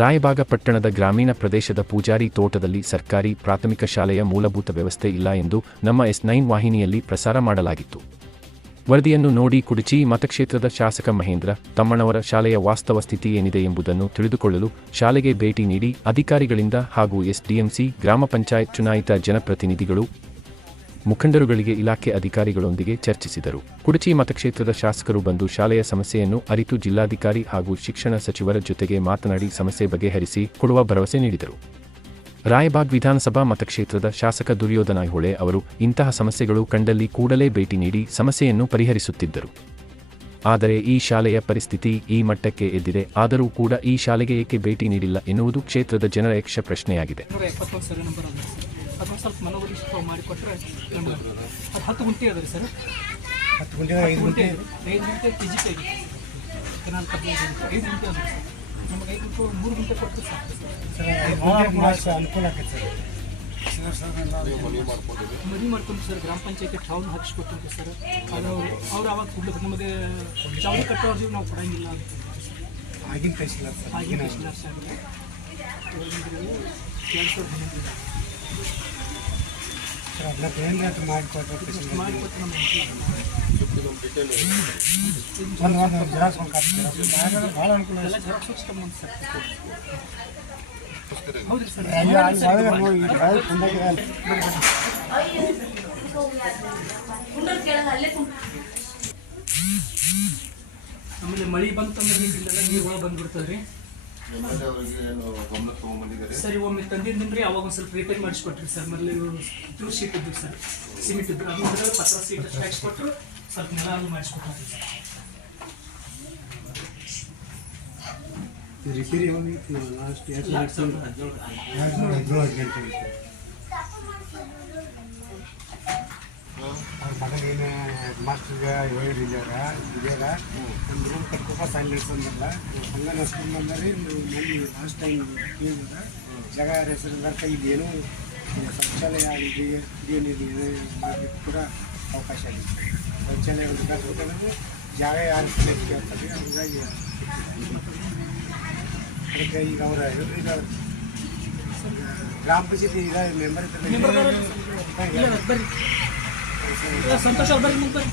ರಾಯಬಾಗ ಪಟ್ಟಣದ ಗ್ರಾಮೀಣ ಪ್ರದೇಶದ ಪೂಜಾರಿ ತೋಟದಲ್ಲಿ ಸರ್ಕಾರಿ ಪ್ರಾಥಮಿಕ ಶಾಲೆಯ ಮೂಲಭೂತ ವ್ಯವಸ್ಥೆ ಇಲ್ಲ ಎಂದು ನಮ್ಮ ಎಸ್ ನೈನ್ ವಾಹಿನಿಯಲ್ಲಿ ಪ್ರಸಾರ ಮಾಡಲಾಗಿತ್ತು. ವರದಿಯನ್ನು ನೋಡಿ ಕುಡಚಿ ಮತಕ್ಷೇತ್ರದ ಶಾಸಕ ಮಹೇಂದ್ರ ತಮ್ಮಣ್ಣವರ ಶಾಲೆಯ ವಾಸ್ತವ ಸ್ಥಿತಿ ಏನಿದೆ ಎಂಬುದನ್ನು ತಿಳಿದುಕೊಳ್ಳಲು ಶಾಲೆಗೆ ಭೇಟಿ ನೀಡಿ ಅಧಿಕಾರಿಗಳಿಂದ ಹಾಗೂ ಎಸ್ಡಿಎಂಸಿ, ಗ್ರಾಮ ಪಂಚಾಯತ್ ಚುನಾಯಿತ ಜನಪ್ರತಿನಿಧಿಗಳು ಮುಖಂಡರುಗಳಿಗೆ ಇಲಾಖೆ ಅಧಿಕಾರಿಗಳೊಂದಿಗೆ ಚರ್ಚಿಸಿದರು. ಕುಡಚಿ ಮತಕ್ಷೇತ್ರದ ಶಾಸಕರು ಬಂದು ಶಾಲೆಯ ಸಮಸ್ಯೆಯನ್ನು ಅರಿತು ಜಿಲ್ಲಾಧಿಕಾರಿ ಹಾಗೂ ಶಿಕ್ಷಣ ಸಚಿವರ ಜೊತೆಗೆ ಮಾತನಾಡಿ ಸಮಸ್ಯೆ ಬಗೆಹರಿಸಿ ಕೊಡುವ ಭರವಸೆ ನೀಡಿದರು. ರಾಯಬಾಗ್ ವಿಧಾನಸಭಾ ಮತಕ್ಷೇತ್ರದ ಶಾಸಕ ದುರ್ಯೋಧನ ಹೊಳೆ ಅವರು ಇಂತಹ ಸಮಸ್ಯೆಗಳು ಕಂಡಲ್ಲಿ ಕೂಡಲೇ ಭೇಟಿ ನೀಡಿ ಸಮಸ್ಯೆಯನ್ನು ಪರಿಹರಿಸುತ್ತಿದ್ದರು. ಆದರೆ ಈ ಶಾಲೆಯ ಪರಿಸ್ಥಿತಿ ಈ ಮಟ್ಟಕ್ಕೆ ಎದ್ದಿದೆ. ಆದರೂ ಕೂಡ ಈ ಶಾಲೆಗೆ ಏಕೆ ಭೇಟಿ ನೀಡಿಲ್ಲ ಎನ್ನುವುದು ಕ್ಷೇತ್ರದ ಜನರ ಯಕ್ಷ ಪ್ರಶ್ನೆಯಾಗಿದೆ. ನೂರ ಎಪ್ಪತ್ತೊಂದು ಸರಿ ನಂಬರ್ ಅದ ಅದೊಂದು ಸ್ವಲ್ಪ ಮನವೊಲಿಸಿ ಮಾಡಿಕೊಟ್ರೆ ನಮ್ಗೆ ಅದು ಹತ್ತು ಗುಂಟೆ ಅದ ರೀ ಸರ್. ಹತ್ತು ಗುಂಟೆ ಐದು ಗುಂಟೆ ಐದು ಗುಂಟೆ ಕೆ ಜಿ ಹದಿನೈದು ಗುಂಟೆ ಐದು ಗುಂಟೆ ಅದ ಸರ್. ನಮಗೆ ಐದು ಗುಂಟೆ ಮೂರು ಗುಂಟೆ ಕೊಟ್ಟರೆ ಸಾಕು ಸರ್. ಅನುಕೂಲ ಆಗುತ್ತೆ ಸರ್. ಮದುವೆ ಮಾಡ್ಕೊಂಡು ಸರ್ ಗ್ರಾಮ ಪಂಚಾಯತಿ ಟೌನ್ ಹಾಕಿಸ್ಕೊಟ್ಟಂತೆ ಸರ್. ಅದು ಅವ್ರು ಅವಾಗ ಕೊಡ್ಲಿಕ್ಕೆ ನಮಗೆ ಚಾವಡಿ ಕಟ್ಟೋರ್ಜಿಗೆ ನಾವು ಕೊಡಂಗಿಲ್ಲ ಅಂತ ಆಗಿನ ಕಳಿಸಿಲ್ಲ ಸರ್ ಆಗಿನ ಕೈಸಿಲ್ಲ ಸರ್. ಎರಡು ಸಾವಿರದ ಹನ್ನೊಂದು ಸರ್ ಅದನ್ನ ಏನಾದ್ರು ಮಾಡಿಕೊಟ್ರೆ ಕಳಿಸಿಲ್ಲ ಮಾಡಿಕೊಟ್ಟು ನಮ್ಮ ಒಂದು ಒಂದು ಜೆರಾಕ್ಸ್ ಒಂದು ಕಾಪಿ ಭಾಳ ಅನುಕೂಲ ಎಲ್ಲ ಜೆರಾಕ್ಸ್ ಸಿಸ್ಟಮ್ ಅಂತ ಸರ್ ಹೌದ್ರಿ ಸರ್ ಅಲ್ಲಿ ಅಲ್ಲಿ ಒಳಗೆ ನೋಡಿ ಇಲ್ಲಿ ಒಳಗೆ ಕುಂದಾಗಿದೆ ಅಲ್ಲಿ. ಆಮೇಲೆ ಮಳಿ ಬಂತಂದ್ರೆ ಇಲ್ಲೆಲ್ಲ ನೀರು ಒಳಗೆ ಬಂದ್ಬಿಡ್ತದೆ ರೀ ಸರಿ ಒಮ್ಮೆ ತಂದಿದ್ದೀನಿ ಅವಾಗ ಒಂದು ಸ್ವಲ್ಪ ರಿಪೇರ್ ಮಾಡಿಸ್ಕೊಟ್ರಿ ಸರ್. ಮೊದಲು ಇದ್ರು ಶೀಟ್ ಇದ್ದು ಸರ್. ಸಿಮೆಂಟ್ ಇದ್ರು ಅದನ್ನ ಪತ್ರ ಸೀಟ್ ಅಷ್ಟು ಹಾಕ್ಸ್ಕೊಟ್ರು ಸ್ವಲ್ಪ ನೆಲ ಅದು ಮಾಡಿಸ್ಕೊಟ್ರಿ ಸರ್. ರಿಪೇರಿ ಲಾಸ್ಟ್ ಎರಡು ಸಾವಿರದ ಹದಿನೇಳು. ಹದಿನೇಳು ಗಂಟೆ ಅವ್ರ ಮಗನೇನು ಮಾಸ್ಟರ್ಗೆ ಹೇಳಿದಾಗ ಇದ್ಯಾಗ ಒಂದು ರೂಮ್ ಕಟ್ಕೊಪ್ಪ ಸಣ್ಣ ಇಡ್ಸಂದ್ರಲ್ಲ ಹಂಗೆ ನಸ್ಕೊಂಡು ಬಂದರೆ ನಮ್ಮ ಲಾಸ್ಟ್ ಟೈಮ್ ಕೇಳಿದಾಗ ಜಾಗ ಹೆಸರು ಕೈ ಇದೇನು ಶೌಚಾಲಯ ಆಗಿದೆ ಇದೇನಿದೆ ಮಾಡಲಿಕ್ಕೆ ಕೂಡ ಅವಕಾಶ ಇದೆ ಶೌಚಾಲಯ ಬೇಕಾದ್ರೆ ಜಾಗ ಯಾರು ಕೇಳ್ತಾರೆ. ಹಂಗಾಗಿ ಅದಕ್ಕೆ ಈಗ ಅವರ ಈಗ ಗ್ರಾಮ ಪಂಚಾಯತಿ ಈಗ ಮೆಂಬರ್ ಇಲ್ಲ ಬರ್ರಿ ಇಲ್ಲ,